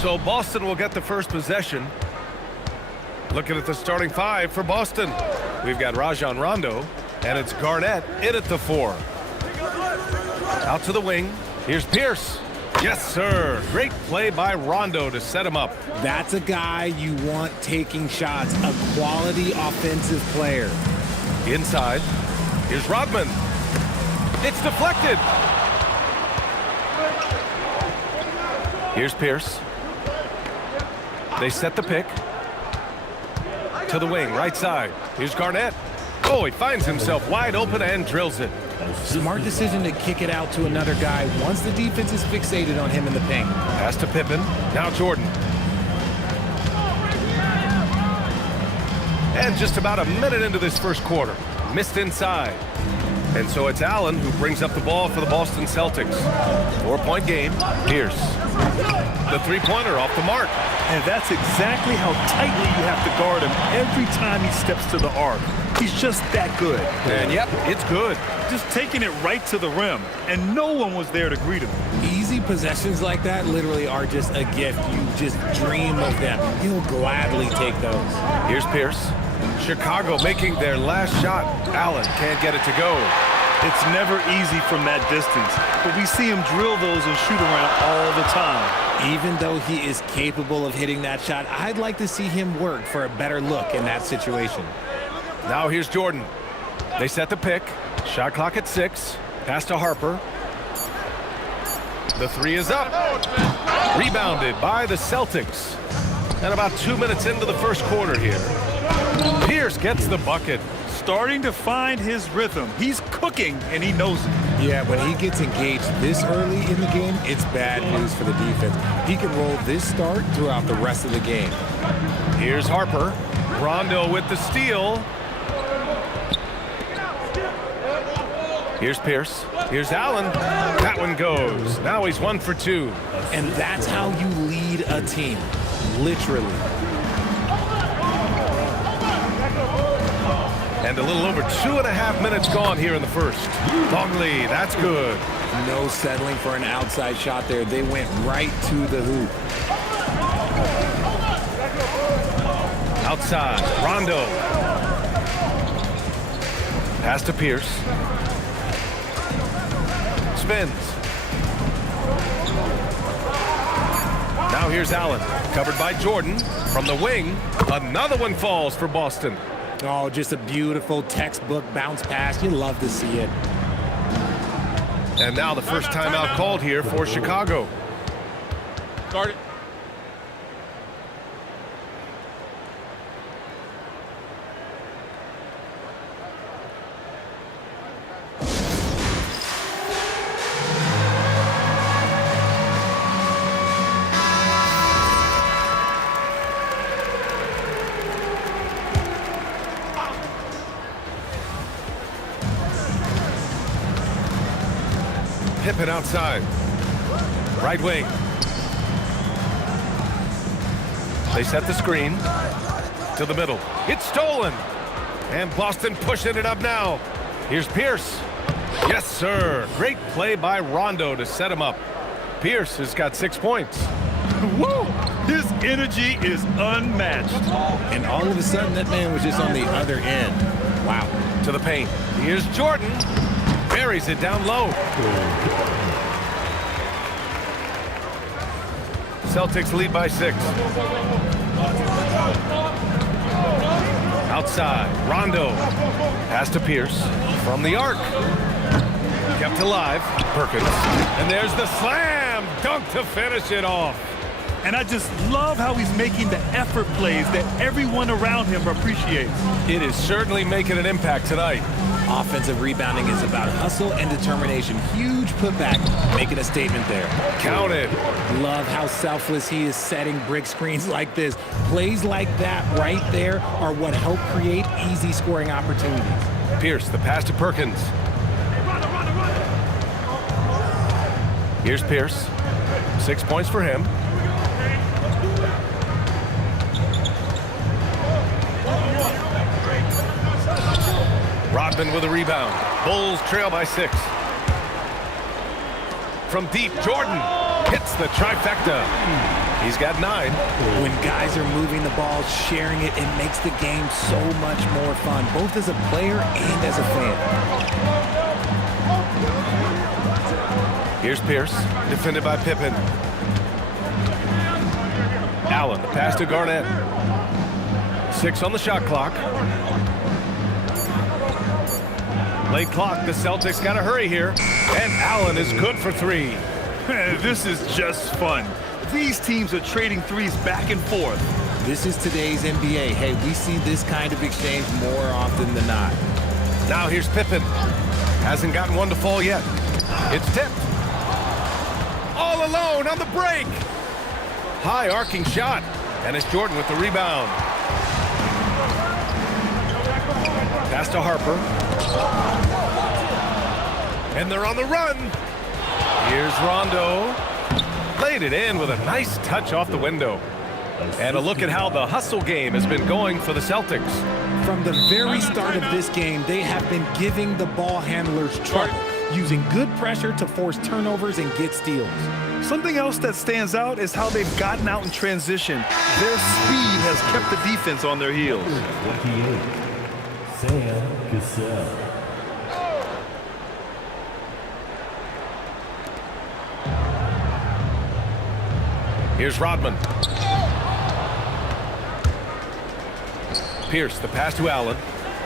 So Boston will get the first possession. Looking at the starting five for Boston. We've got Rajon Rondo, and it's Garnett in at the 4. Out to the wing. Here's Pierce. Yes, sir. Great play by Rondo to set him up. That's a guy you want taking shots, a quality offensive player. Inside. Here's Rodman. It's deflected. Here's Pierce. They set the pick. To the wing, right side. Here's Garnett. Oh, he finds himself wide open and drills it. Smart decision to kick it out to another guy once the defense is fixated on him in the paint. Pass to Pippen. Now Jordan. And just about a minute into this first quarter. Missed inside. And so it's Allen who brings up the ball for the Boston Celtics. 4-point game. Pierce. The three-pointer off the mark. And that's exactly how tightly you have to guard him every time he steps to the arc. He's just that good. And yep, it's good. Just taking it right to the rim, and no one was there to greet him. Easy possessions like that literally are just a gift. You just dream of them. He'll gladly take those. Here's Pierce. Chicago making their last shot. Allen can't get it to go. It's never easy from that distance, but we see him drill those and shoot around all the time. Even though he is capable of hitting that shot, I'd like to see him work for a better look in that situation. Now here's Jordan. They set the pick. Shot clock at 6. Pass to Harper. The 3 is up. Rebounded by the Celtics. And about 2 minutes into the first quarter here. Pierce gets the bucket. Starting to find his rhythm. He's cooking, and he knows it. Yeah, when he gets engaged this early in the game, it's bad news for the defense. He can roll this start throughout the rest of the game. Here's Harper. Rondo with the steal. Here's Pierce. Here's Allen. That one goes. Now he's 1 for 2. And that's how you lead a team. Literally. And a little over 2.5 minutes gone here in the first. Longley, that's good. No settling for an outside shot there. They went right to the hoop. Outside, Rondo. Pass to Pierce. Spins. Now here's Allen. Covered by Jordan. From the wing, another one falls for Boston. Oh, just a beautiful textbook bounce pass. You love to see it. And now the first timeout called here for Chicago. Start it. Pippen outside. Right wing. They set the screen to the middle. It's stolen. And Boston pushing it up now. Here's Pierce. Yes, sir. Great play by Rondo to set him up. Pierce has got 6 points. Woo! His energy is unmatched. And all of a sudden, that man was just on the other end. Wow. To the paint. Here's Jordan. Buries it down low. Celtics lead by 6. Outside, Rondo. Pass to Pierce. From the arc. Kept alive. Perkins. And there's the slam dunk to finish it off. And I just love how he's making the effort plays that everyone around him appreciates. It is certainly making an impact tonight. Offensive rebounding is about hustle and determination. Huge putback, making a statement there. Counted. Love how selfless he is setting brick screens like this. Plays like that right there are what help create easy scoring opportunities. Pierce, the pass to Perkins. Here's Pierce. 6 points for him. Rodman with a rebound. Bulls trail by 6. From deep, Jordan. hits the trifecta. He's got 9. When guys are moving the ball, sharing it, it makes the game so much more fun, both as a player and as a fan. Here's Pierce, defended by Pippen. Allen, the pass to Garnett. 6 on the shot clock. Late clock, the Celtics got to hurry here. And Allen is good for 3. This is just fun. These teams are trading threes back and forth. This is today's NBA. Hey, we see this kind of exchange more often than not. Now here's Pippen. Hasn't gotten one to fall yet. It's tipped. All alone on the break. High arcing shot. And it's Jordan with the rebound. Pass to Harper. And they're on the run. Here's Rondo. Laid it in with a nice touch off the window. And a look at how the hustle game has been going for the Celtics. From the very start of this game, they have been giving the ball handlers trouble, using good pressure to force turnovers and get steals. Something else that stands out is how they've gotten out in transition. Their speed has kept the defense on their heels. 28, Sam Cassell. Here's Rodman. Pierce, the pass to Allen.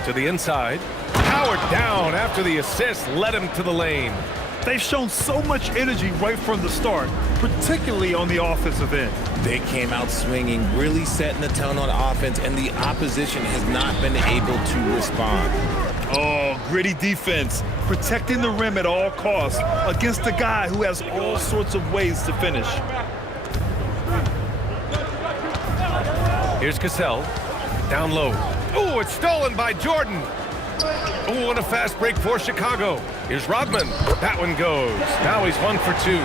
To the inside. Powered down after the assist led him to the lane. They've shown so much energy right from the start, particularly on the offensive end. They came out swinging, really setting the tone on offense, and the opposition has not been able to respond. Oh, gritty defense, protecting the rim at all costs against a guy who has all sorts of ways to finish. Here's Cassell. Down low. Oh, it's stolen by Jordan. Oh, and a fast break for Chicago. Here's Rodman. That one goes. Now he's 1 for 2.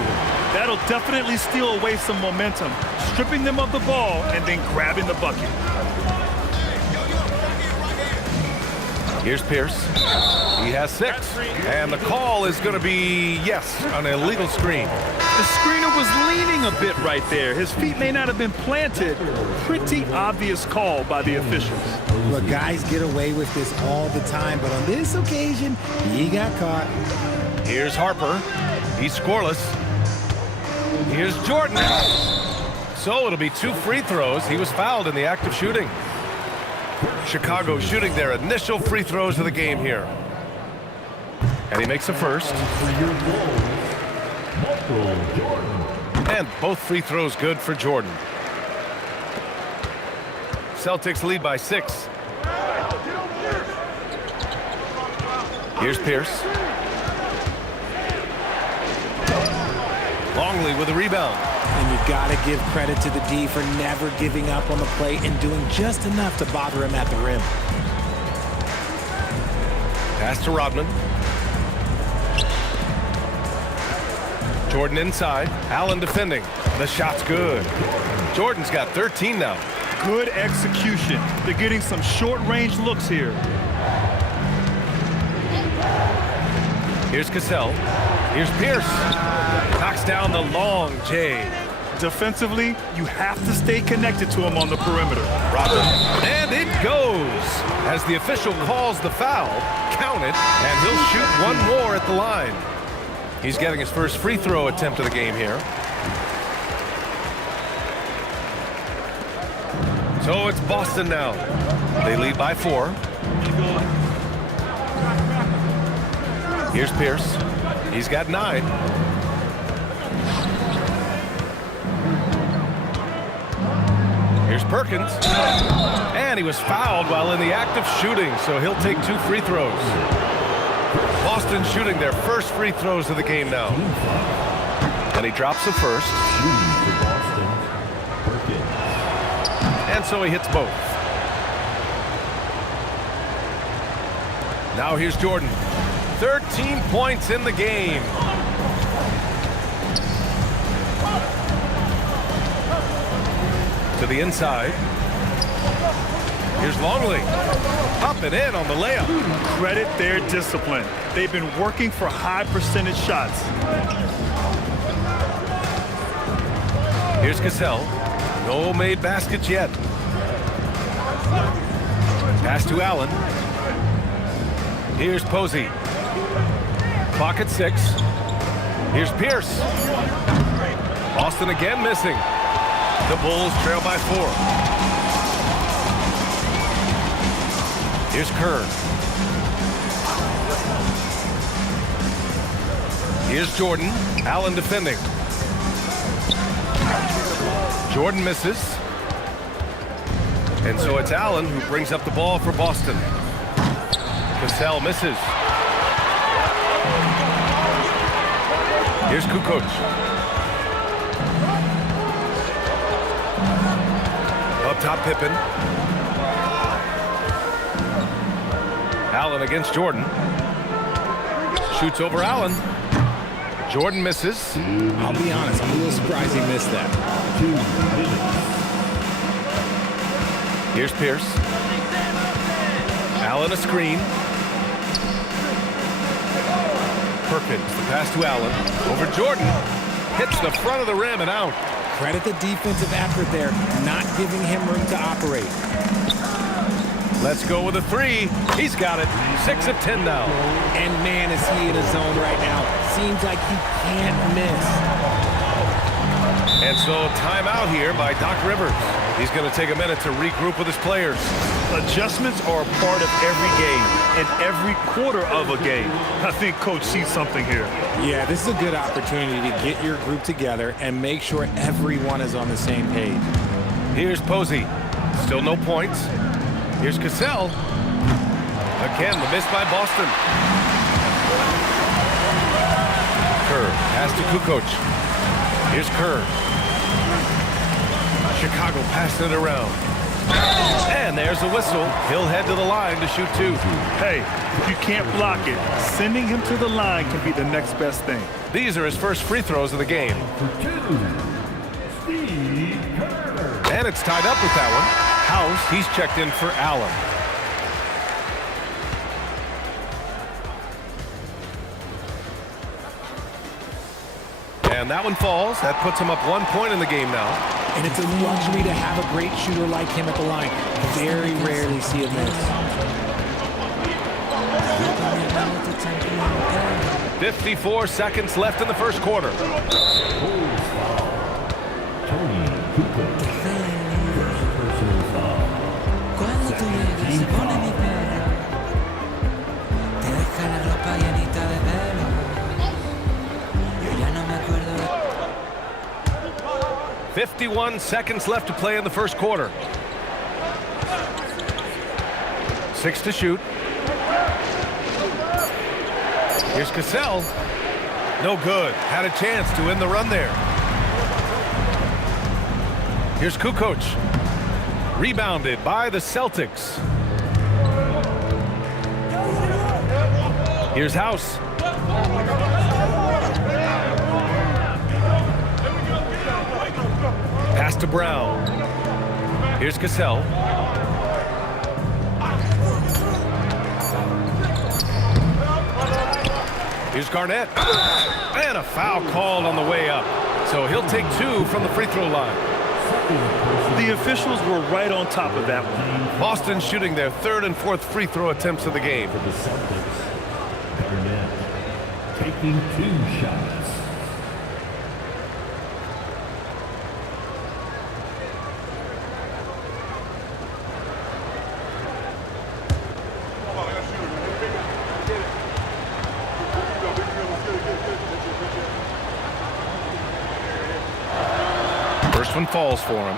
That'll definitely steal away some momentum, stripping them of the ball and then grabbing the bucket. Here's Pierce. He has 6. And the call is going to be, yes, an illegal screen. The screener was leaning a bit right there. His feet may not have been planted. Pretty obvious call by the officials. Look, guys get away with this all the time, but on this occasion, he got caught. Here's Harper. He's scoreless. Here's Jordan. So it'll be 2 free throws. He was fouled in the act of shooting. Chicago shooting their initial free throws of the game here. And he makes the first. And both free throws good for Jordan. Celtics lead by 6. Here's Pierce. Longley with a rebound. And you got to give credit to the D for never giving up on the play and doing just enough to bother him at the rim. Pass to Rodman. Jordan inside. Allen defending. The shot's good. Jordan's got 13 now. Good execution. They're getting some short-range looks here. Here's Cassell. Here's Pierce. Knocks down the long J. Defensively, you have to stay connected to him on the perimeter. Rodman. And it goes. As the official calls the foul, count it, and he'll shoot one more at the line. He's getting his first free throw attempt of the game here. So it's Boston now. They lead by 4. Here's Pierce. He's got 9. Here's Perkins. And he was fouled while in the act of shooting, so he'll take 2 free throws. Boston shooting their first free throws of the game now. And he drops the first. And so he hits both. Now here's Jordan. 13 points in the game. To the inside. Here's Longley. Up and in on the layup. Credit their discipline. They've been working for high percentage shots. Here's Cassell. No made baskets yet. Pass to Allen. Here's Posey. Clock at 6. Here's Pierce. Boston again missing. The Bulls trail by 4. Here's Kerr. Here's Jordan. Allen defending. Jordan misses. And so it's Allen who brings up the ball for Boston. Cassell misses. Here's Kukoc. Up top, Pippen. Allen against Jordan. Shoots over Allen. Jordan misses. I'll be honest, I'm a little surprised he missed that. 2 minutes. Here's Pierce. Allen a screen. Perkins, the pass to Allen. Over Jordan. Hits the front of the rim and out. Credit the defensive effort there, not giving him room to operate. Let's go with a 3. He's got it. 6 of 10 now. And man, is he in a zone right now. Seems like he can't miss. And so timeout here by Doc Rivers. He's going to take a minute to regroup with his players. Adjustments are a part of every game and every quarter of a game. I think Coach sees something here. Yeah, this is a good opportunity to get your group together and make sure everyone is on the same page. Here's Posey. Still no points. Here's Cassell. Again, the miss by Boston. Kerr pass to Kukoc. Here's Kerr. Chicago passing it around. And there's a whistle. He'll head to the line to shoot 2. Hey, if you can't block it, sending him to the line can be the next best thing. These are his first free throws of the game. For 2, Steve Kerr. And it's tied up with that one. House, he's checked in for Allen. And that one falls. That puts him up 1 point in the game now. And it's a luxury to have a great shooter like him at the line. Very rarely see a miss. 54 seconds left in the first quarter. Bulls foul. Tony Kukoc. First personal foul. Second team foul. 51 seconds left to play in the first quarter. 6 to shoot. Here's Cassell. No good. Had a chance to end the run there. Here's Kukoc. Rebounded by the Celtics. Here's House. Pass to Brown. Here's Cassell. Here's Garnett. And a foul called on the way up. So he'll take 2 from the free throw line. The officials were right on top of that one. Boston shooting their 3rd and 4th free throw attempts of the game. For the Celtics, Garnett taking 2 shots. First one falls for him.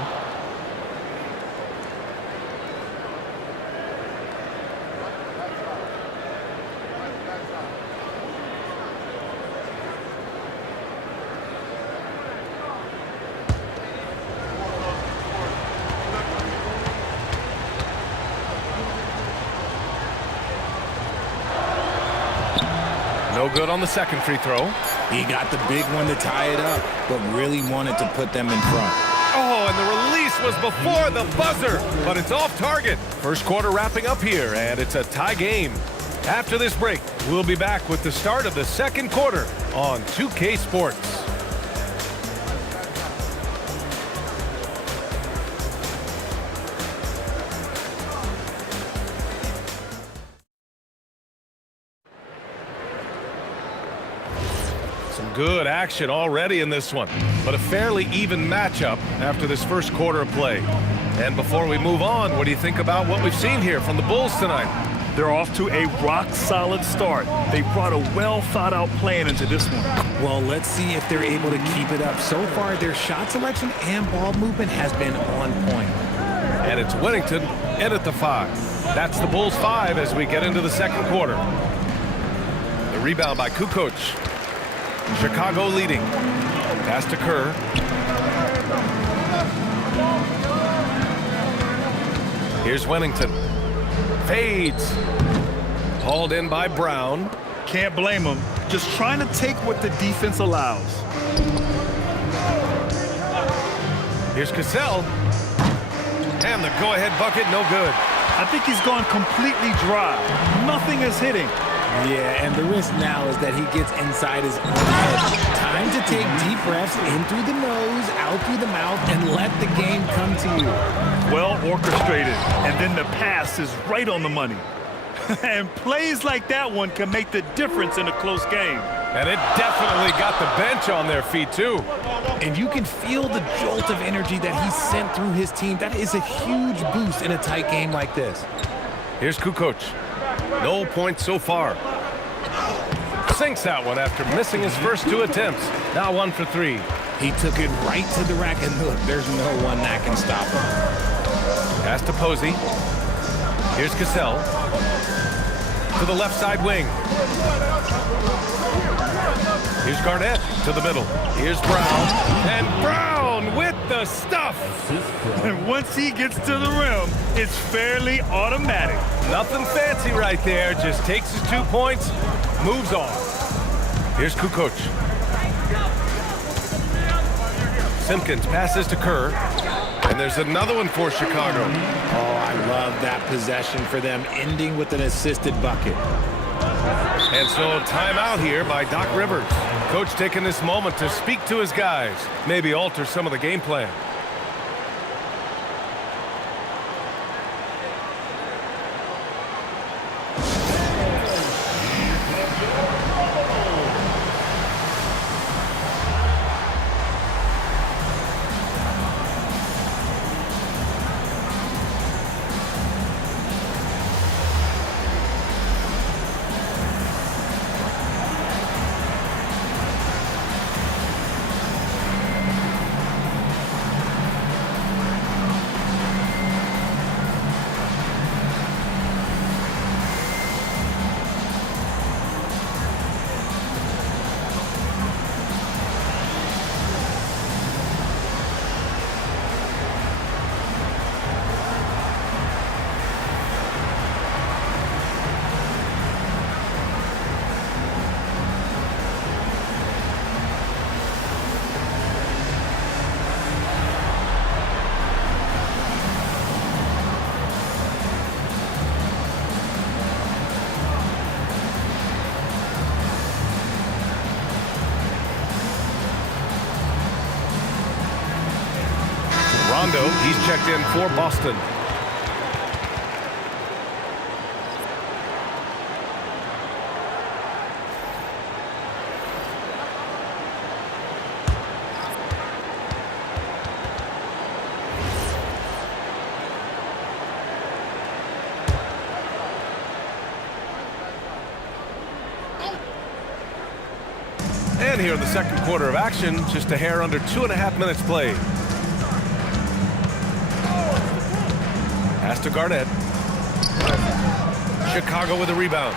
No good on the second free throw. He got the big one to tie it up, but really wanted to put them in front. Oh, and the release was before the buzzer, but it's off target. First quarter wrapping up here, and it's a tie game. After this break, we'll be back with the start of the second quarter on 2K Sports. Some good action already in this one, but a fairly even matchup after this first quarter of play. And before we move on, what do you think about what we've seen here from the Bulls tonight? They're off to a rock-solid start. They brought a well-thought-out plan into this one. Well, let's see if they're able to keep it up. So far, their shot selection and ball movement has been on point. And it's Whittington in at the 5. That's the Bulls 5 as we get into the second quarter. The rebound by Kukoc. Chicago leading. Pass to Kerr. Here's Whittington. Fades. Hauled in by Brown. Can't blame him. Just trying to take what the defense allows. Here's Cassell. And the go-ahead bucket, no good. I think he's gone completely dry. Nothing is hitting. Yeah, and the risk now is that he gets inside his own head. Time to take deep breaths in through the nose, out through the mouth, and let the game come to you. Well orchestrated, and then the pass is right on the money. And plays like that one can make the difference in a close game. And it definitely got the bench on their feet, too. And you can feel the jolt of energy that he sent through his team. That is a huge boost in a tight game like this. Here's Kukoc. No points so far. Sinks that one after missing his first 2 attempts. Now 1 for 3. He took it right to the rack, and look, there's no one that can stop him. Pass to Posey. Here's Cassell. To the left side wing. Here's Garnett to the middle. Here's Brown. And Brown with the stuff. And once he gets to the rim, it's fairly automatic. Nothing fancy right there. Just takes his 2 points, moves on. Here's Kukoc. Simpkins passes to Kerr. And there's another one for Chicago. Oh, I love that possession for them, ending with an assisted bucket. And so timeout here by Doc Rivers. Coach taking this moment to speak to his guys, maybe alter some of the game plan. Rondo, he's checked in for Boston. And here in the second quarter of action, just a hair under 2.5 minutes played. Pass to Garnett. Chicago with a rebound.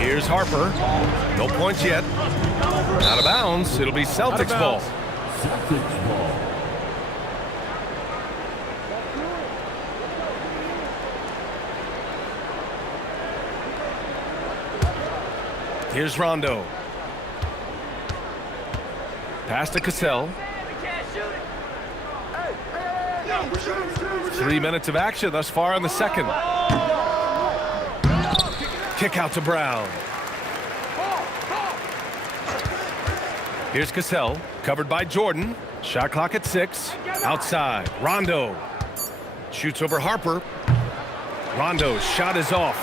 Here's Harper. No points yet. Out of bounds. It'll be Celtics ball. Celtics ball. Here's Rondo. Pass to Cassell. 3 minutes of action thus far in the second. Kick out to Brown. Here's Cassell, covered by Jordan. Shot clock at 6. Outside, Rondo. Shoots over Harper. Rondo's shot is off.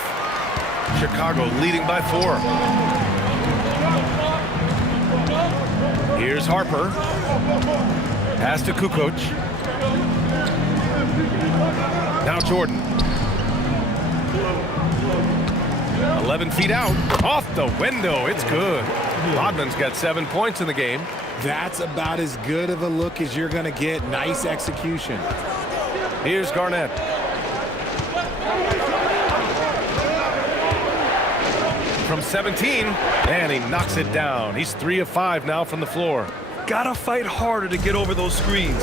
Chicago leading by 4. Here's Harper. Pass to Kukoc. Now Jordan. 11 feet out. Off the window. It's good. Rodman's got 7 points in the game. That's about as good of a look as you're going to get. Nice execution. Here's Garnett. From 17, and he knocks it down. He's 3 of 5 now from the floor. Gotta fight harder to get over those screens.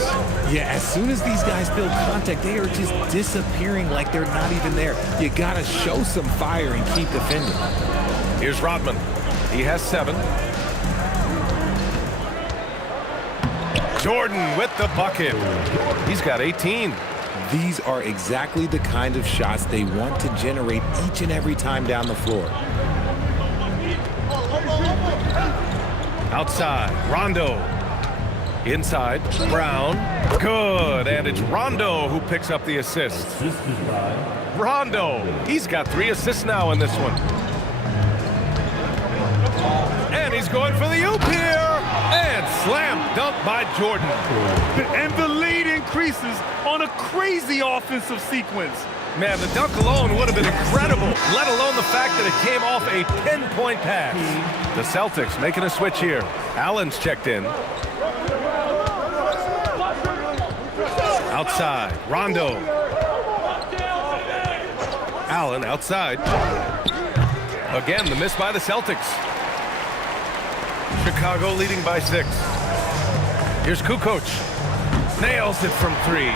Yeah, as soon as these guys feel contact, they are just disappearing like they're not even there. You gotta show some fire and keep defending. Here's Rodman. He has 7. Jordan with the bucket. He's got 18. These are exactly the kind of shots they want to generate each and every time down the floor. Outside, Rondo. Inside, Brown. Good, and it's Rondo who picks up the assist. Assisted by Rondo, he's got 3 assists now in this one. And he's going for the oop here. And slam dunk by Jordan. And the lead increases on a crazy offensive sequence. Man, the dunk alone would have been incredible, let alone the fact that it came off a pinpoint pass. The Celtics making a switch here. Allen's checked in. Outside, Rondo. Allen outside. Again, the miss by the Celtics. Chicago leading by 6. Here's Kukoc. Nails it from 3.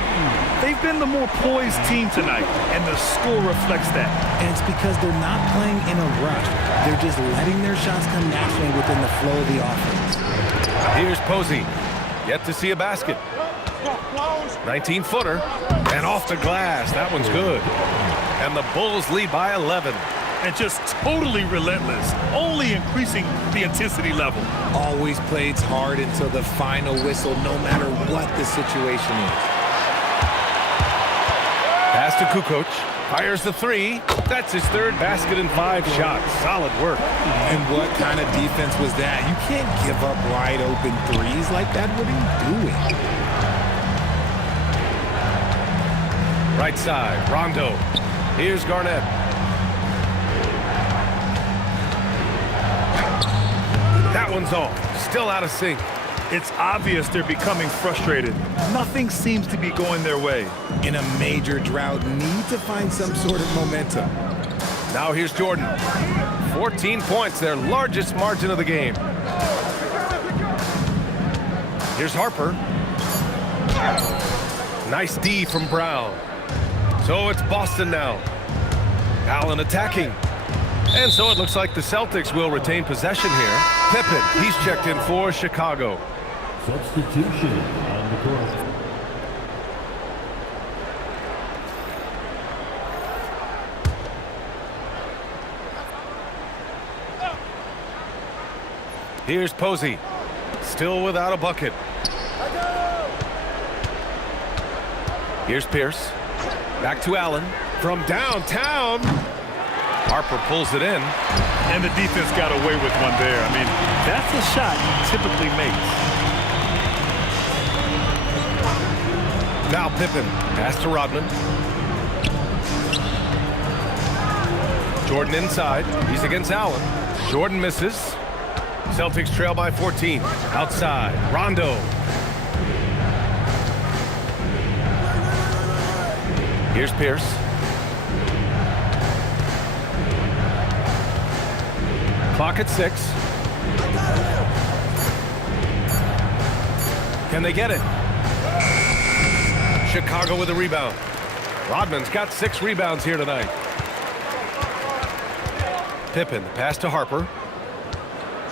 They've been the more poised team tonight, and the score reflects that. And it's because they're not playing in a rush. They're just letting their shots come naturally within the flow of the offense. Here's Posey. Yet to see a basket. 19-footer. And off the glass. That one's good. And the Bulls lead by 11. And just totally relentless, only increasing the intensity level. Always plays hard until the final whistle, no matter what the situation is. Pass to Kukoc. Fires the 3. That's his 3rd basket in 5 shots. Solid work. And what kind of defense was that? You can't give up wide open 3s like that. What are you doing? Right side, Rondo. Here's Garnett. That one's off. Still out of sync. It's obvious they're becoming frustrated. Nothing seems to be going their way. In a major drought, need to find some sort of momentum. Now here's Jordan. 14 points, their largest margin of the game. Here's Harper. Nice D from Brown. So it's Boston now. Allen attacking. And so it looks like the Celtics will retain possession here. Pippen, he's checked in for Chicago. substitution on the court. Here's Posey. Still without a bucket. Here's Pierce. Back to Allen. From downtown. Harper pulls it in. And the defense got away with one there. I mean, that's a shot he typically makes. Now Pippen. Pass to Rodman. Jordan inside. He's against Allen. Jordan misses. Celtics trail by 14. Outside. Rondo. Here's Pierce. Clock at 6. Can they get it? Chicago with a rebound. Rodman's got 6 rebounds here tonight. Pippen, the pass to Harper.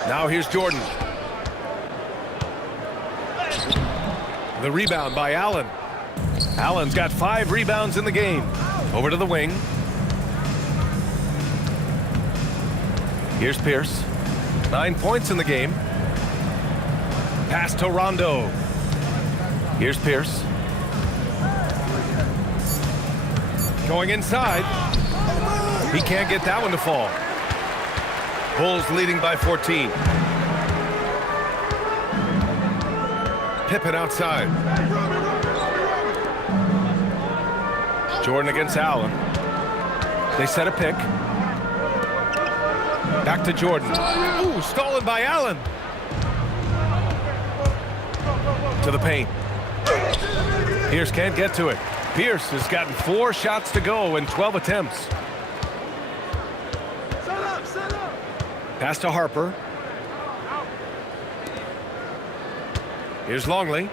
Now here's Jordan. The rebound by Allen. Allen's got 5 rebounds in the game. Over to the wing. Here's Pierce. 9 points in the game. Pass to Rondo. Here's Pierce. Going inside. He can't get that one to fall. Bulls leading by 14. Pippen outside. Jordan against Allen. They set a pick. Back to Jordan. Ooh, stolen by Allen. To the paint. Pierce can't get to it. Pierce has gotten 4 shots to go in 12 attempts. Pass to Harper. Here's Longley.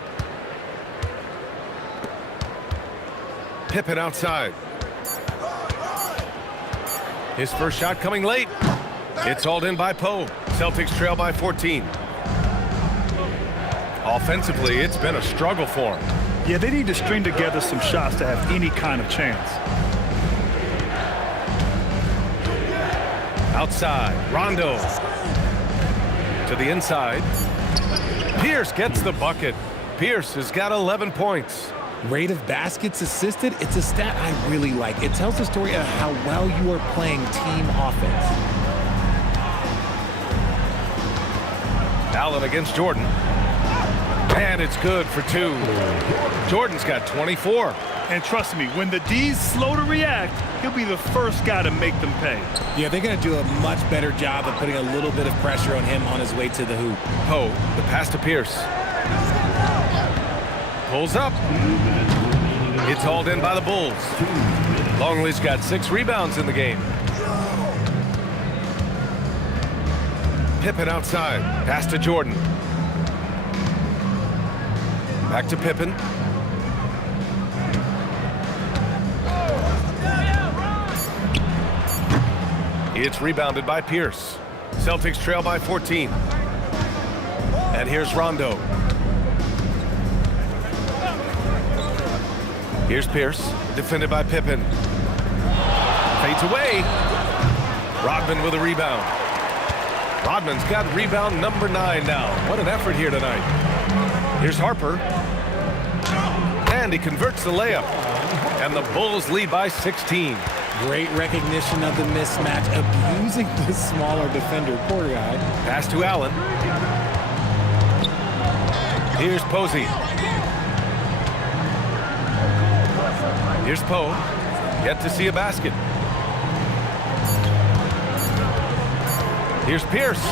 Pippen outside. His first shot coming late. It's hauled in by Poe. Celtics trail by 14. Offensively, it's been a struggle for him. Yeah, they need to string together some shots to have any kind of chance. Outside, Rondo. To the inside. Pierce gets the bucket. Pierce has got 11 points. Rate of baskets assisted, it's a stat I really like. It tells the story of how well you are playing team offense. Allen against Jordan. And it's good for 2. Jordan's got 24. And trust me, when the D's slow to react, he'll be the first guy to make them pay. Yeah, they're going to do a much better job of putting a little bit of pressure on him on his way to the hoop. Poe, the pass to Pierce. Pulls up. It's hauled in by the Bulls. Longley's got 6 rebounds in the game. Pippen outside. Pass to Jordan. Back to Pippen. It's rebounded by Pierce. Celtics trail by 14. And here's Rondo. Here's Pierce, defended by Pippen. Fades away. Rodman with a rebound. Rodman's got rebound number 9 now. What an effort here tonight. Here's Harper. And he converts the layup. And the Bulls lead by 16. Great recognition of the mismatch, abusing the smaller defender, poor guy. Pass to Allen. Here's Posey. Here's Poe. Yet to see a basket. Here's Pierce.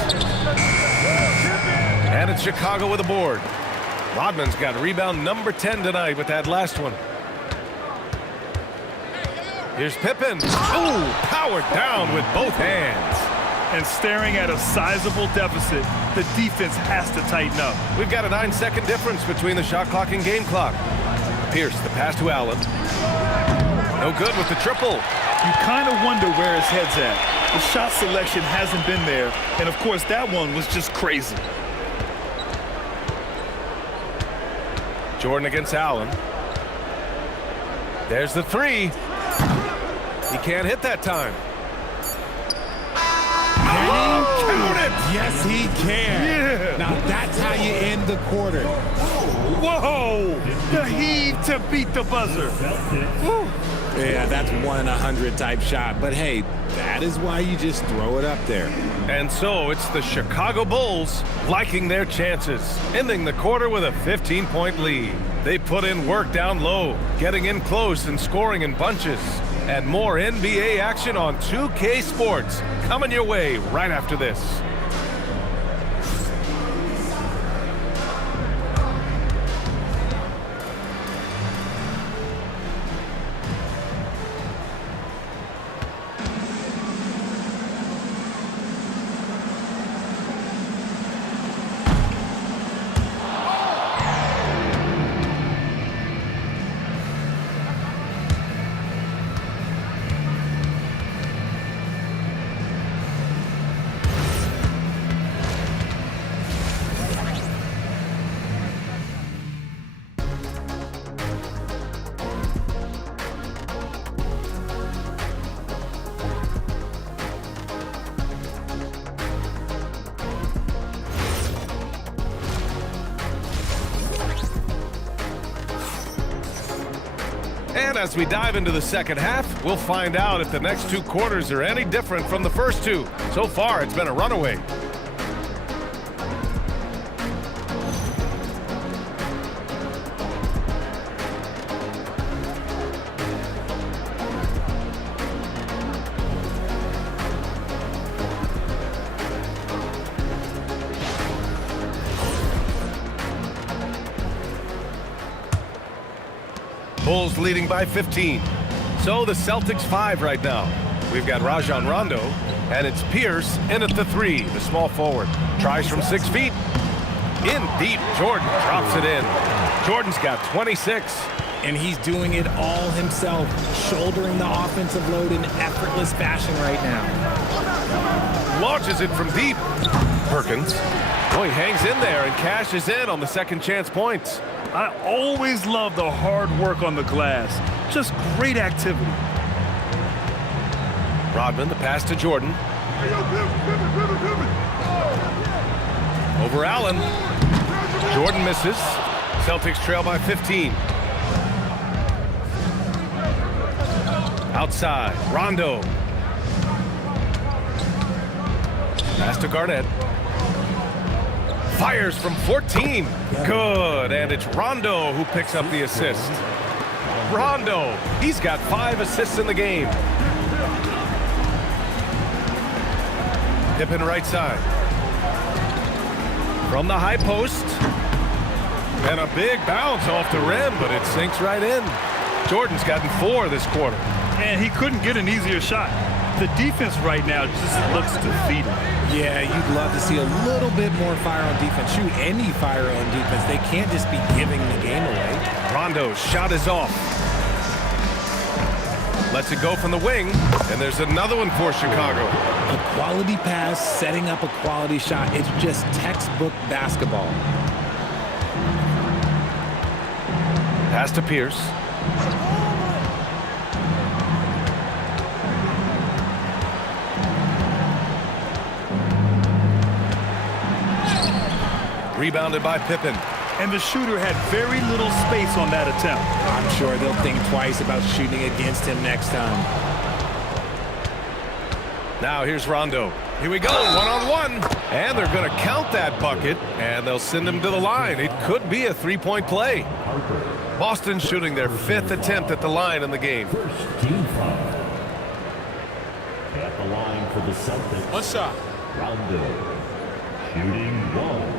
And it's Chicago with a board. Rodman's got rebound number 10 tonight with that last one. Here's Pippen. Ooh, powered down with both hands. And staring at a sizable deficit, the defense has to tighten up. We've got a 9-second difference between the shot clock and game clock. Pierce, the pass to Allen. No good with the triple. You kind of wonder where his head's at. The shot selection hasn't been there, and of course that one was just crazy. Jordan against Allen. There's the 3. He can't hit that time. Oh, count it! Yes, he can. Yeah. Now that's how you end the quarter. Whoa! The heave to beat the buzzer. Whew. Yeah, that's 1 in 100 type shot. But hey, that is why you just throw it up there. And so it's the Chicago Bulls liking their chances, ending the quarter with a 15-point lead. They put in work down low, getting in close and scoring in bunches. And more NBA action on 2K Sports coming your way right after this. as we dive into the second half, we'll find out if the next 2 quarters are any different from the first 2. So far, it's been a runaway. Bulls leading by 15. So the Celtics 5 right now. We've got Rajon Rondo, and it's Pierce in at the 3, the small forward. Tries from 6 feet. In deep, Jordan drops it in. Jordan's got 26. And he's doing it all himself, shouldering the offensive load in effortless fashion right now. Launches it from deep. Perkins. Oh, he hangs in there and cashes in on the second chance points. I always love the hard work on the glass. Just great activity. Rodman, the pass to Jordan. Over Allen. Jordan misses. Celtics trail by 15. Outside, Rondo. Pass to Garnett. Fires from 14. Good, and it's Rondo who picks up the assist. Rondo, he's got 5 assists in the game. Pippen right side. From the high post. And a big bounce off the rim, but it sinks right in. Jordan's gotten 4 this quarter. And he couldn't get an easier shot. The defense right now just looks defeated. Yeah, you'd love to see a little bit more fire on defense. Shoot, any fire on defense. They can't just be giving the game away. Rondo's shot is off. Lets it go from the wing, and there's another one for Chicago. A quality pass, setting up a quality shot. It's just textbook basketball. Pass to Pierce. Rebounded by Pippen. And the shooter had very little space on that attempt. I'm sure they'll think twice about shooting against him next time. Now here's Rondo. Here we go, 1-on-1. And they're going to count that bucket, and they'll send him to the line. It could be a 3-point play. Boston shooting their 5th attempt at the line in the game. First team foul. At the line for the Celtics. One shot. Rondo. Shooting 1.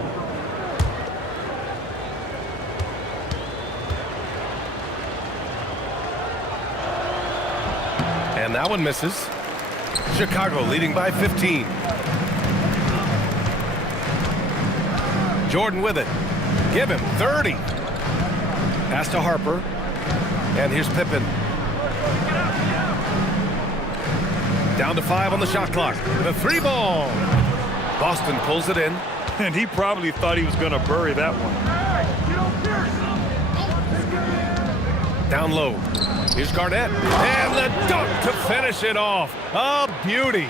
And that one misses. Chicago leading by 15. Jordan with it. Give him 30. Pass to Harper. And here's Pippen. Down to 5 on the shot clock. The 3-ball. Boston pulls it in. And he probably thought he was going to bury that one. Down low. Here's Garnett. And the dunk to finish it off. A beauty.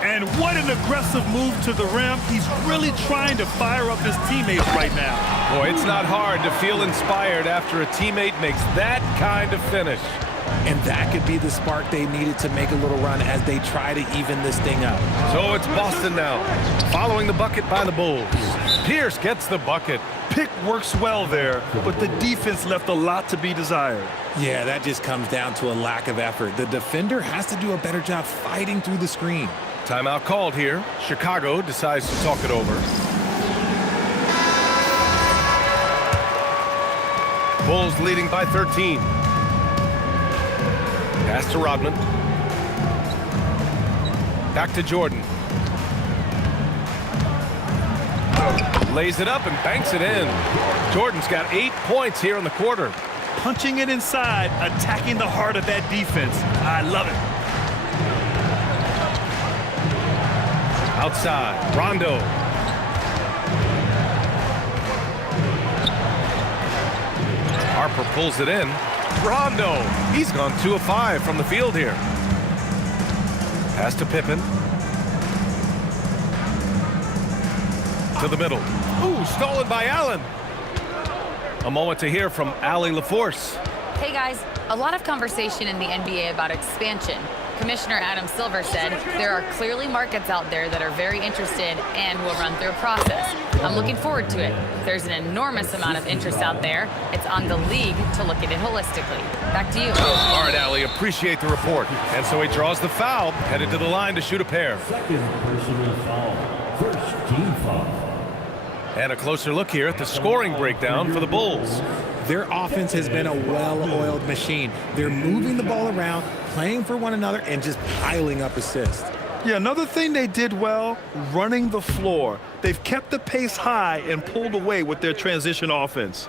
And what an aggressive move to the rim. He's really trying to fire up his teammates right now. Boy, it's not hard to feel inspired after a teammate makes that kind of finish. And that could be the spark they needed to make a little run as they try to even this thing up. So it's Boston now, following the bucket by the Bulls. Pierce gets the bucket. Pick works well there, but the defense left a lot to be desired. Yeah, that just comes down to a lack of effort. The defender has to do a better job fighting through the screen. Timeout called here. Chicago decides to talk it over. Bulls leading by 13. Pass to Rodman. Back to Jordan. Lays it up and banks it in. Jordan's got 8 points here in the quarter. Punching it inside, attacking the heart of that defense. I love it. Outside, Rondo. Harper pulls it in. Rondo, he's gone 2 of 5 from the field here. Pass to Pippen. To the middle. Ooh, stolen by Allen. A moment to hear from Allie LaForce. Hey guys, a lot of conversation in the NBA about expansion. Commissioner Adam Silver said there are clearly markets out there that are very interested and will run through a process. I'm looking forward to it. There's an enormous amount of interest out there. It's on the league to look at it holistically. Back to you. All right, Allie, appreciate the report. And so he draws the foul, headed to the line to shoot a pair. Second personal foul. First team foul. And a closer look here at the scoring breakdown for the Bulls. Their offense has been a well-oiled machine. They're moving the ball around, playing for one another, and just piling up assists. Yeah, another thing they did well, running the floor. They've kept the pace high and pulled away with their transition offense.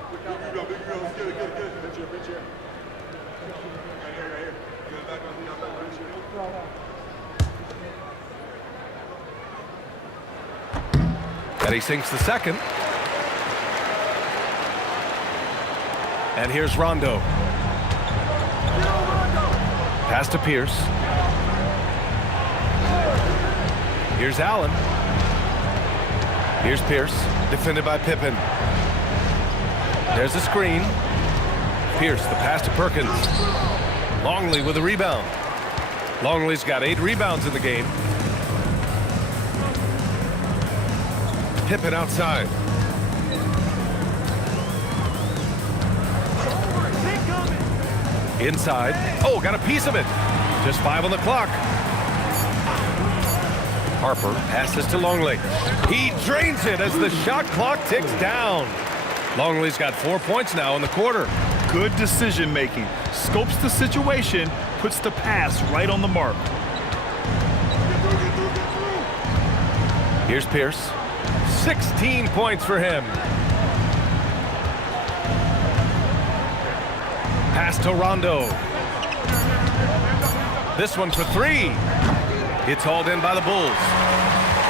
And he sinks the second. And here's Rondo. Pass to Pierce. Here's Allen. Here's Pierce, defended by Pippen. There's the screen. Pierce, the pass to Perkins. Longley with a rebound. Longley's got 8 rebounds in the game. Pippen outside. Inside. Oh, got a piece of it. Just 5 on the clock. Harper passes to Longley. He drains it as the shot clock ticks down. Longley's got 4 points now in the quarter. Good decision making. Scopes the situation, puts the pass right on the mark. Here's Pierce. 16 points for him. Pass to Rondo. This one for 3. It's hauled in by the Bulls.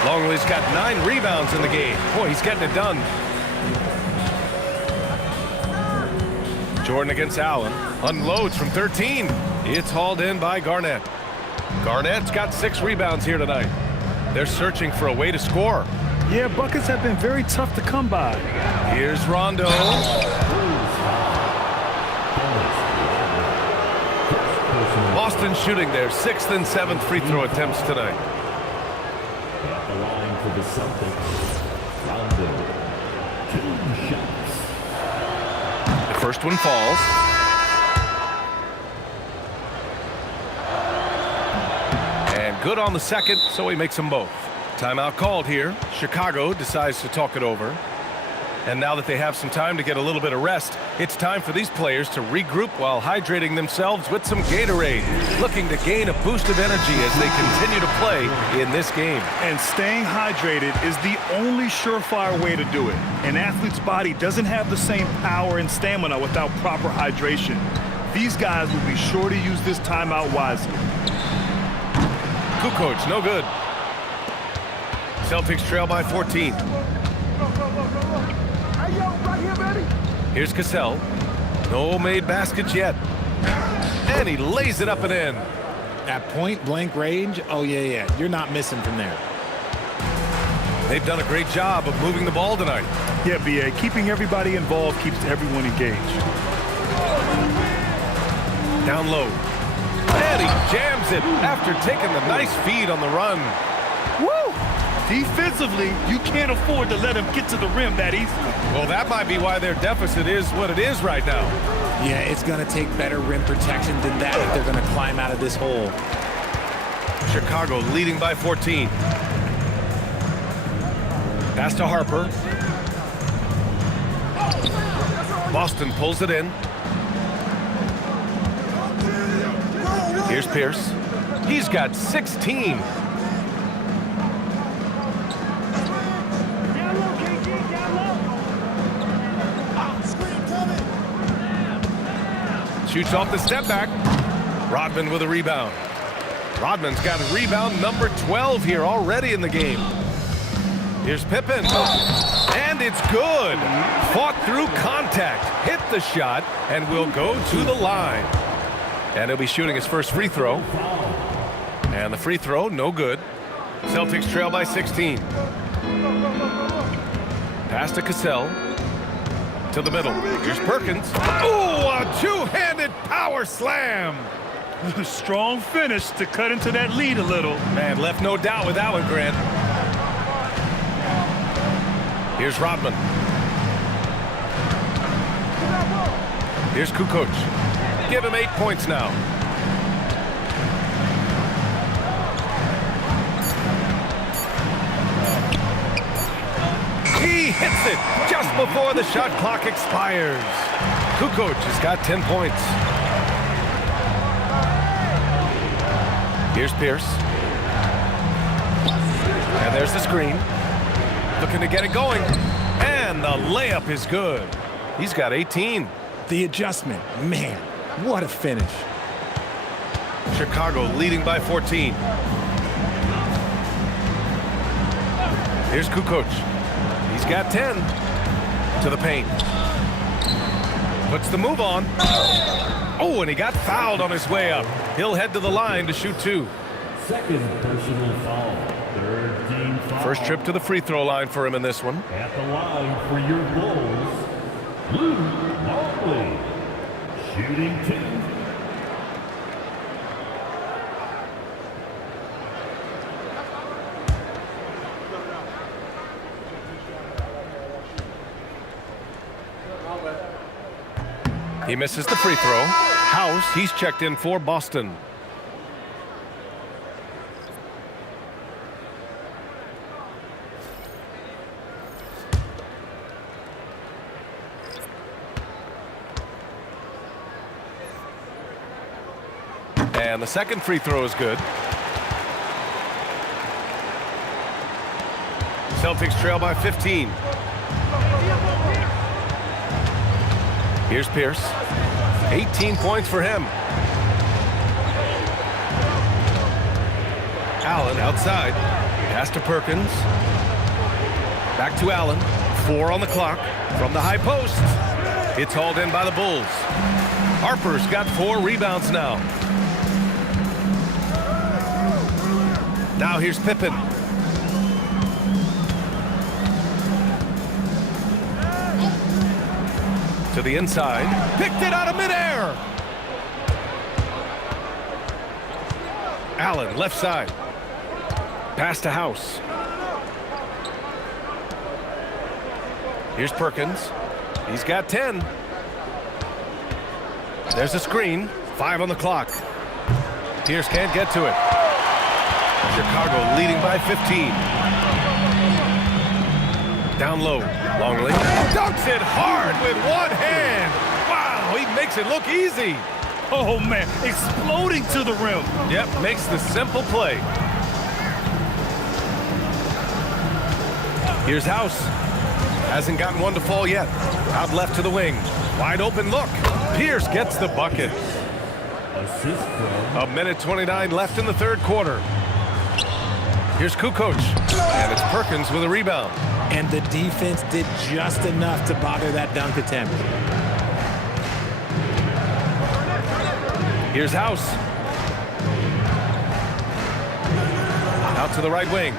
Longley's got 9 rebounds in the game. Boy, he's getting it done. Jordan against Allen. Unloads from 13. It's hauled in by Garnett. Garnett's got 6 rebounds here tonight. They're searching for a way to score. Yeah, buckets have been very tough to come by. Here's Rondo. Boston shooting their 6th and 7th free throw attempts tonight. At the line for the Celtics. Rondo. 2 shots. The first one falls. And good on the second, so he makes them both. Timeout called here. Chicago decides to talk it over. And now that they have some time to get a little bit of rest, it's time for these players to regroup while hydrating themselves with some Gatorade, looking to gain a boost of energy as they continue to play in this game. And staying hydrated is the only surefire way to do it. An athlete's body doesn't have the same power and stamina without proper hydration. These guys will be sure to use this timeout wisely. Kukoc, no good. Celtics trail by 14. Here's Cassell. No made baskets yet. And he lays it up and in. At point-blank range, oh, yeah. You're not missing from there. They've done a great job of moving the ball tonight. Yeah, B.A., keeping everybody involved keeps everyone engaged. Down low. And he jams it after taking the nice feed on the run. Woo! Defensively, you can't afford to let him get to the rim that easily. Well, that might be why their deficit is what it is right now. Yeah, it's going to take better rim protection than that if they're going to climb out of this hole. Chicago leading by 14. Pass to Harper. Boston pulls it in. Here's Pierce. He's got 16. Shoots off the step back. Rodman with a rebound. Rodman's got a rebound number 12 here already in the game. Here's Pippen. And it's good. Fought through contact. Hit the shot and will go to the line. And he'll be shooting his first free throw. And the free throw, no good. Celtics trail by 16. Pass to Cassell. To the middle. Here's Perkins. Oh, a two-handed Left-handed power slam. Strong finish to cut into that lead a little. Man, left no doubt with that one, Grant. Here's Rodman. Here's Kukoc. Give him 8 points now. He hits it just before the shot clock expires. Kukoc has got 10 points. Here's Pierce. And there's the screen. Looking to get it going. And the layup is good. He's got 18. The adjustment, man, what a finish. Chicago leading by 14. Here's Kukoc. He's got 10. To the paint. Puts the move on. Oh, and he got fouled on his way up. He'll head to the line to shoot 2. Second personal foul. Third team foul. First trip to the free throw line for him in this one. At the line for your Bulls, Blue Longley. Shooting 2. He misses the free throw. House, he's checked in for Boston. And the second free throw is good. Celtics trail by 15. Here's Pierce. 18 points for him. Allen outside. Pass to Perkins. Back to Allen. 4 on the clock. From the high post. It's hauled in by the Bulls. Harper's got 4 rebounds now. Now here's Pippen. To the inside. Picked it out of midair. Allen, left side. Pass to House. Here's Perkins. He's got 10. There's a screen. 5 on the clock. Pierce can't get to it. Chicago leading by 15. Down low. Longley dunks it hard with one hand. Wow, he makes it look easy. Oh, man, exploding to the rim. Yep, makes the simple play. Here's House. Hasn't gotten one to fall yet. Out left to the wing. Wide open look. Pierce gets the bucket. Assist from A minute 29 left in the third quarter. Here's Kukoc. And it's Perkins with a rebound. And the defense did just enough to bother that dunk attempt. Here's House. Out to the right wing.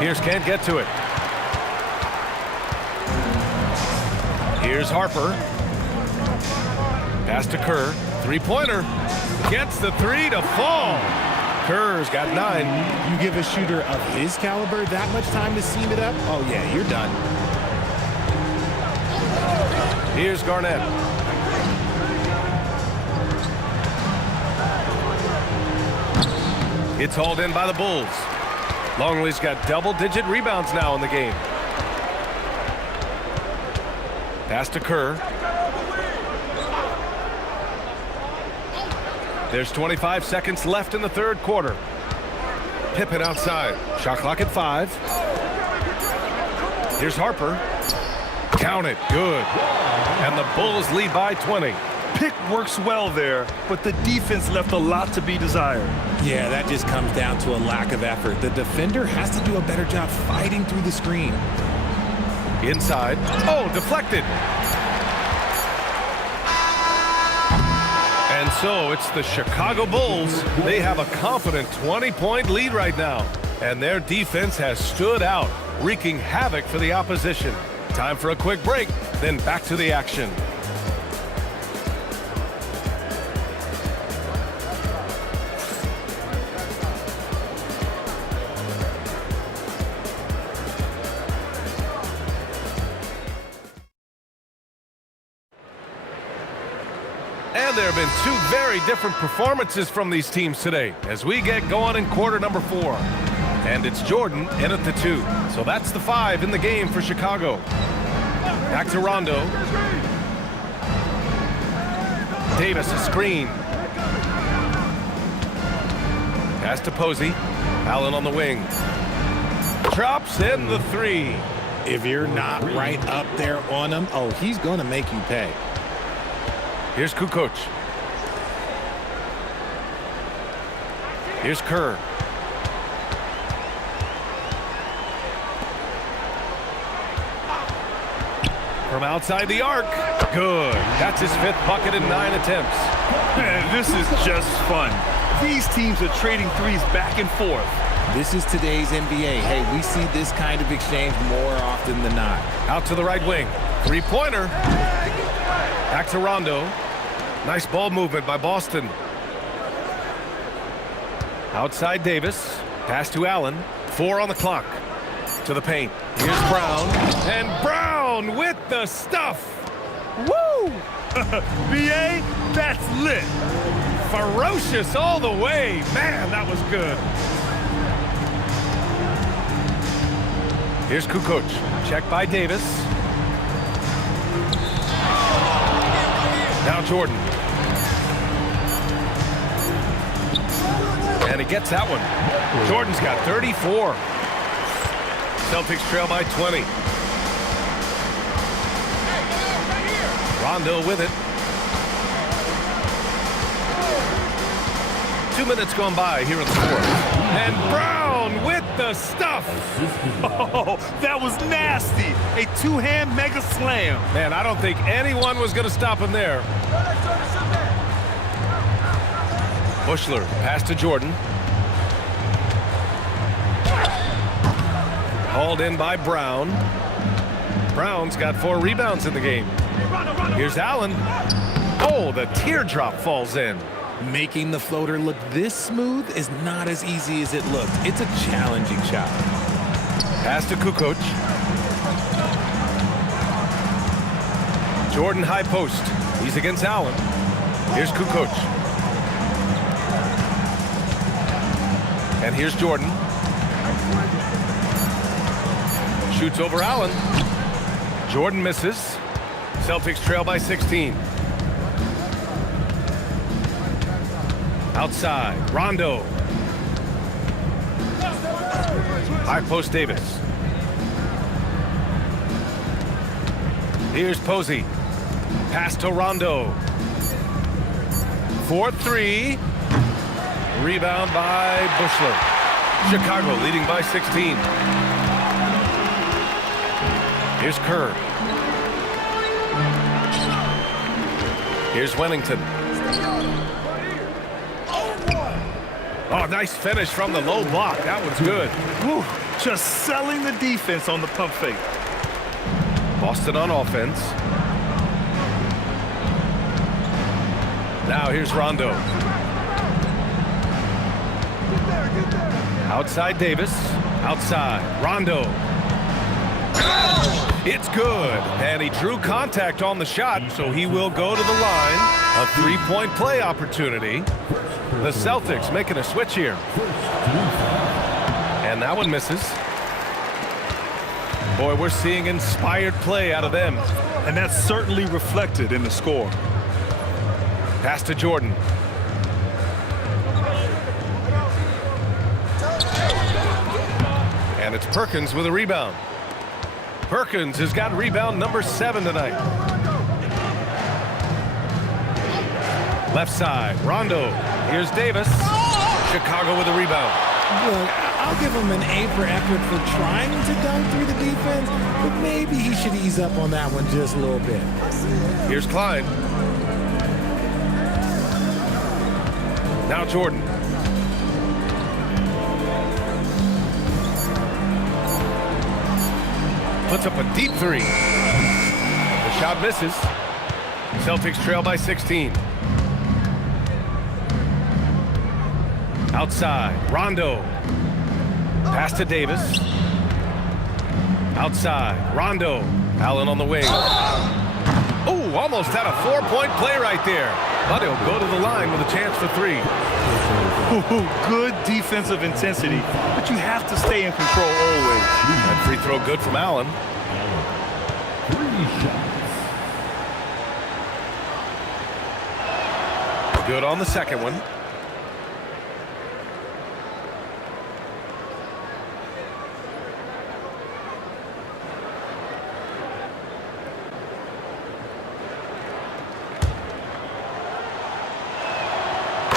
Pierce can't get to it. Here's Harper. Pass to Kerr. Three-pointer. Gets the 3 to fall. Kerr's got 9. You give a shooter of his caliber that much time to seam it up? Oh, yeah, you're done. Here's Garnett. It's hauled in by the Bulls. Longley's got double-digit rebounds now in the game. Pass to Kerr. There's 25 seconds left in the third quarter. Pippen outside. Shot clock at 5. Here's Harper. Count it. Good. And the Bulls lead by 20. Pick works well there, but the defense left a lot to be desired. Yeah, that just comes down to a lack of effort. The defender has to do a better job fighting through the screen. Inside. Oh, deflected. And so it's the Chicago Bulls. They have a confident 20-point lead right now. And their defense has stood out, wreaking havoc for the opposition. Time for a quick break, then back to the action. And there have been two very different performances from these teams today as we get going in quarter number 4. And it's Jordan in at the 2. So that's the 5 in the game for Chicago. Back to Rondo. Davis a screen. Pass to Posey. Allen on the wing. Drops in the 3. If you're not right up there on him, oh, he's going to make you pay. Here's Kukoc. Here's Kerr. From outside the arc. Good. That's his 5th bucket in 9 attempts. Man, this is just fun. These teams are trading threes back and forth. This is today's NBA. Hey, we see this kind of exchange more often than not. Out to the right wing. 3-pointer. Back to Rondo. Nice ball movement by Boston. Outside Davis. Pass to Allen. 4 on the clock. To the paint. Here's Brown. And Brown with the stuff. Woo! BA, that's lit. Ferocious all the way. Man, that was good. Here's Kukoc. Check by Davis. Now Jordan. And he gets that one. Jordan's got 34. Celtics trail by 20. Rondo with it. 2 minutes gone by here in the 4th. And Brown with the stuff. Oh, that was nasty. A 2-hand mega slam. Man, I don't think anyone was going to stop him there. Bushler, pass to Jordan. Hauled in by Brown. Brown's got 4 rebounds in the game. Here's Allen. Oh, the teardrop falls in. Making the floater look this smooth is not as easy as it looked. It's a challenging shot. Pass to Kukoc. Jordan high post. He's against Allen. Here's Kukoc. And here's Jordan. Shoots over Allen. Jordan misses. Celtics trail by 16. Outside, Rondo. High post Davis. Here's Posey. Pass to Rondo. 4-3. Rebound by Bushler. Chicago leading by 16. Here's Kerr. Here's Wennington. Oh, nice finish from the low block. That was good. Whew, just selling the defense on the pump fake. Boston on offense. Now here's Rondo. Outside Davis. Outside. Rondo. It's good. And he drew contact on the shot, so he will go to the line. A 3-point play opportunity. The Celtics making a switch here. And that one misses. Boy, we're seeing inspired play out of them. And that's certainly reflected in the score. Pass to Jordan. And it's Perkins with a rebound. Perkins has got rebound number 7 tonight. Left side, Rondo. Here's Davis. Chicago with a rebound. Look, I'll give him an A for effort for trying to dunk through the defense, but maybe he should ease up on that one just a little bit. Here's Klein. Now Jordan. Puts up a deep 3. The shot misses. Celtics trail by 16. Outside, Rondo. Pass to Davis. Outside, Rondo. Allen on the wing. Oh, almost had a 4-point play right there. But he'll go to the line with a chance for 3. Good defensive intensity, but you have to stay in control always. That free throw good from Allen. 3 shots. Good on the second one.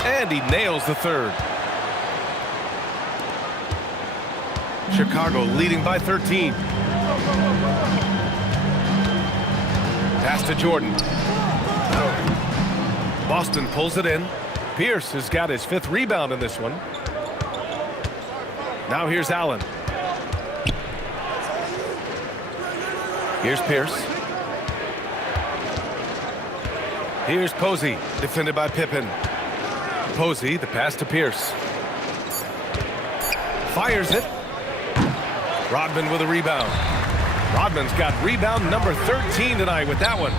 And he nails the third. Chicago leading by 13. Pass to Jordan. Boston pulls it in. Pierce has got his 5th rebound in this one. Now here's Allen. Here's Pierce. Here's Posey, defended by Pippen. Posey, the pass to Pierce. Fires it. Rodman with a rebound. Rodman's got rebound number 13 tonight with that one.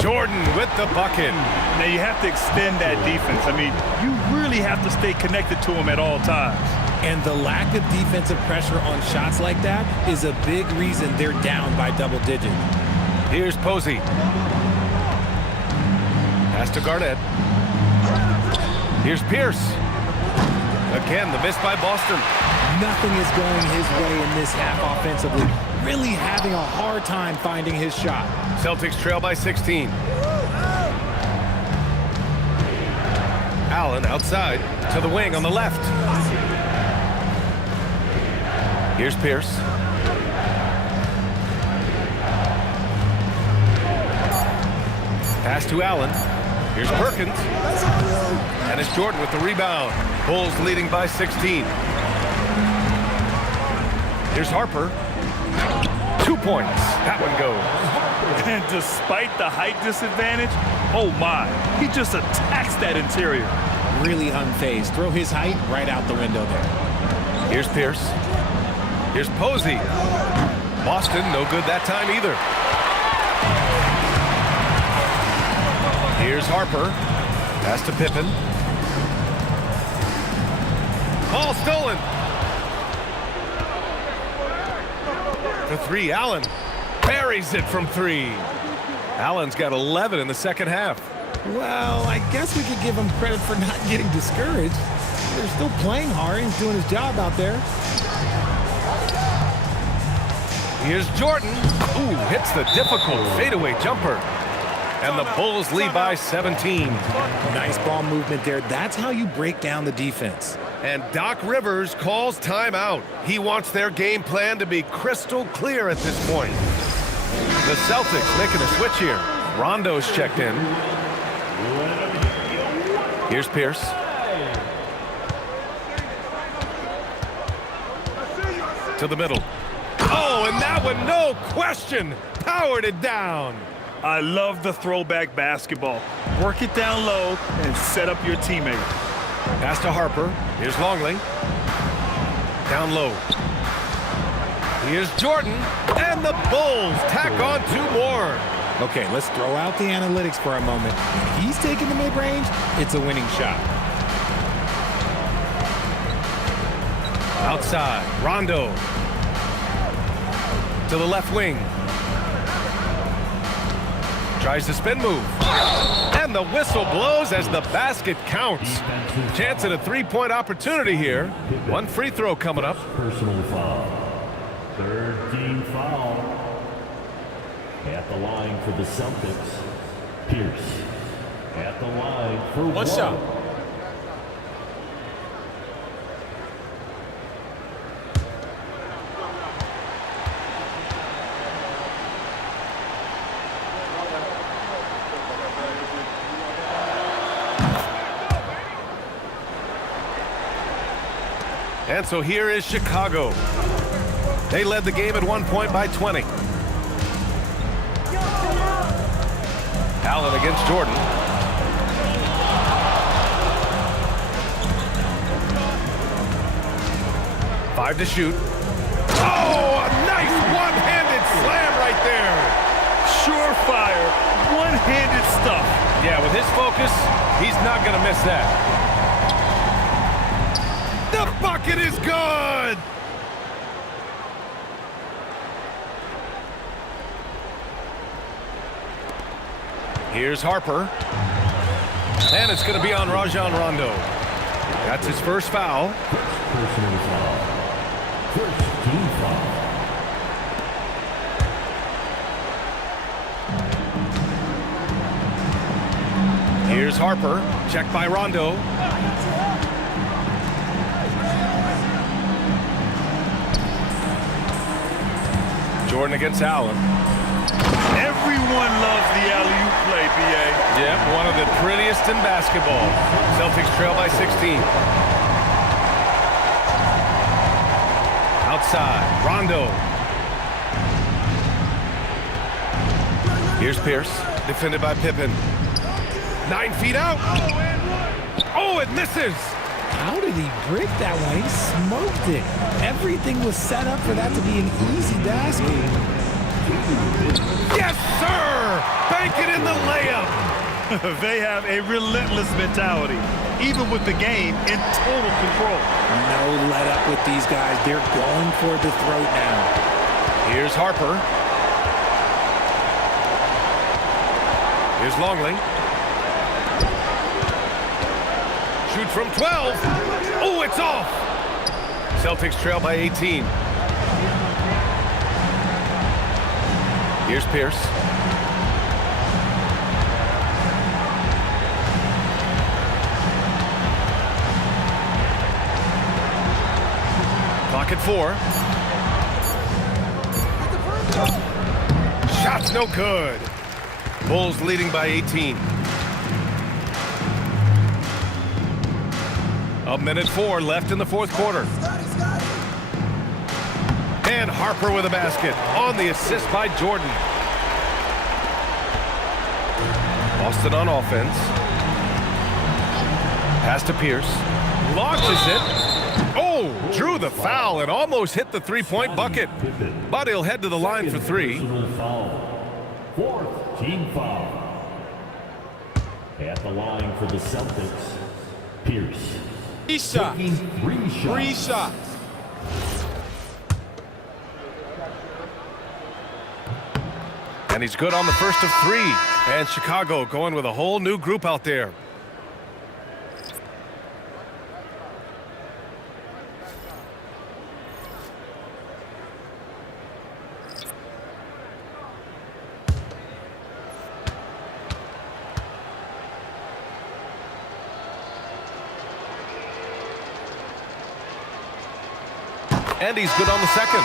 Jordan with the bucket. Now you have to extend that defense. I mean, you really have to stay connected to him at all times. And the lack of defensive pressure on shots like that is a big reason they're down by double digits. Here's Posey. Pass to Garnett. Here's Pierce. Again, the miss by Boston. Nothing is going his way in this half offensively. Really having a hard time finding his shot. Celtics trail by 16. Allen outside to the wing on the left. Here's Pierce. Pass to Allen. Here's Perkins. And it's Jordan with the rebound. Bulls leading by 16. Here's Harper. 2 points. That one goes. And despite the height disadvantage, oh my, he just attacks that interior. Really unfazed. Throw his height right out the window there. Here's Pierce. Here's Posey. Boston, no good that time either. Here's Harper. Pass to Pippen. Ball stolen. For 3, Allen buries it from 3. Allen's got 11 in the second half. Well, I guess we could give him credit for not getting discouraged. They're still playing hard. He's doing his job out there. Here's Jordan. Ooh, hits the difficult fadeaway jumper. And the Bulls lead by 17. Nice ball movement there. That's how you break down the defense. And Doc Rivers calls timeout. He wants their game plan to be crystal clear at this point. The Celtics making a switch here. Rondo's checked in. Here's Pierce. To the middle. Oh, and that one, no question, powered it down. I love the throwback basketball. Work it down low and set up your teammate. Pass to Harper. Here's Longley. Down low. Here's Jordan. And the Bulls tack on 2 more. Okay, let's throw out the analytics for a moment. When he's taking the mid-range, it's a winning shot. Outside, Rondo. To the left wing. Tries the spin move. And the whistle blows as the basket counts. Chance at a 3-point opportunity here. 1 free throw coming up. Personal foul. 3rd team foul. At the line for the Celtics. Pierce. At the line for 1 shot. And so here is Chicago. They led the game at 1 point by 20. Allen against Jordan. Five to shoot. Oh, a nice one-handed slam right there. surefire, one-handed stuff. Yeah, with his focus, he's not going to miss that. The bucket is good! Here's Harper. And it's going to be on Rajon Rondo. That's his first foul. Personal foul. First team foul. Here's Harper. Checked by Rondo. Jordan against Allen. Everyone loves the alley-oop play, B.A. Yep, one of the prettiest in basketball. Celtics trail by 16. Outside, Rondo. Here's Pierce, defended by Pippen. 9 feet out. Oh, it misses. How did he break that one? He smoked it. Everything was set up for that to be an easy basket. Yes, sir! Bank it in the layup. They have a relentless mentality, even with the game in total control. No let up with these guys. They're going for the throat now. Here's Harper. Here's Longley. Shoot from 12. Oh, it's off. Celtics trail by 18. Here's Pierce. Clock at 4. Shot's no good. Bulls leading by 18. A minute 4 left in the fourth quarter. And Harper with a basket on the assist by Jordan. Boston on offense. Pass to Pierce. Launches it. Oh, drew the foul and almost hit the three-point bucket. But he'll head to the line for 3. Personal foul. Fourth team foul. At the line for the Celtics, Pierce. Three shots. Taking 3 shots. 3 shots. And he's good on the first of 3. And Chicago going with a whole new group out there. And he's good on the second.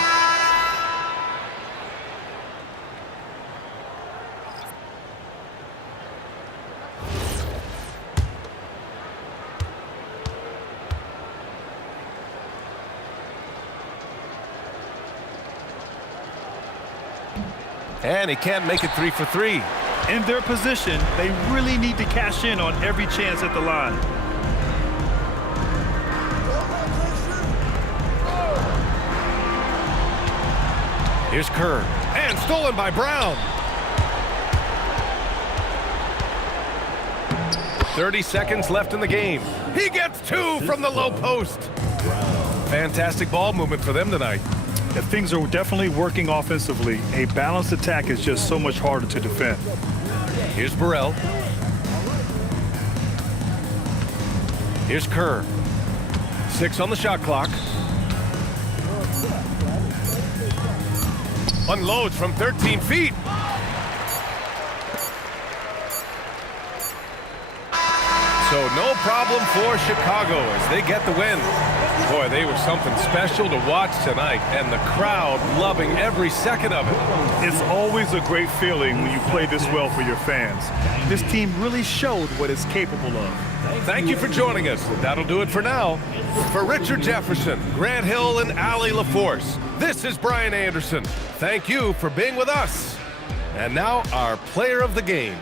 And he can't make it 3 for 3. In their position, they really need to cash in on every chance at the line. Here's Kerr. And stolen by Brown. 30 seconds left in the game. He gets 2 from the low post. Fantastic ball movement for them tonight. If things are definitely working offensively, a balanced attack is just so much harder to defend. Here's Burrell. Here's Kerr. 6 on the shot clock. Unloads from 13 feet. So no problem for Chicago as they get the win. Boy, they were something special to watch tonight, and the crowd loving every second of it. It's always a great feeling when you play this well for your fans. This team really showed what it's capable of. Thank you for joining us. That'll do it for now. For Richard Jefferson, Grant Hill, and Allie LaForce, this is Brian Anderson. Thank you for being with us. And now our player of the game.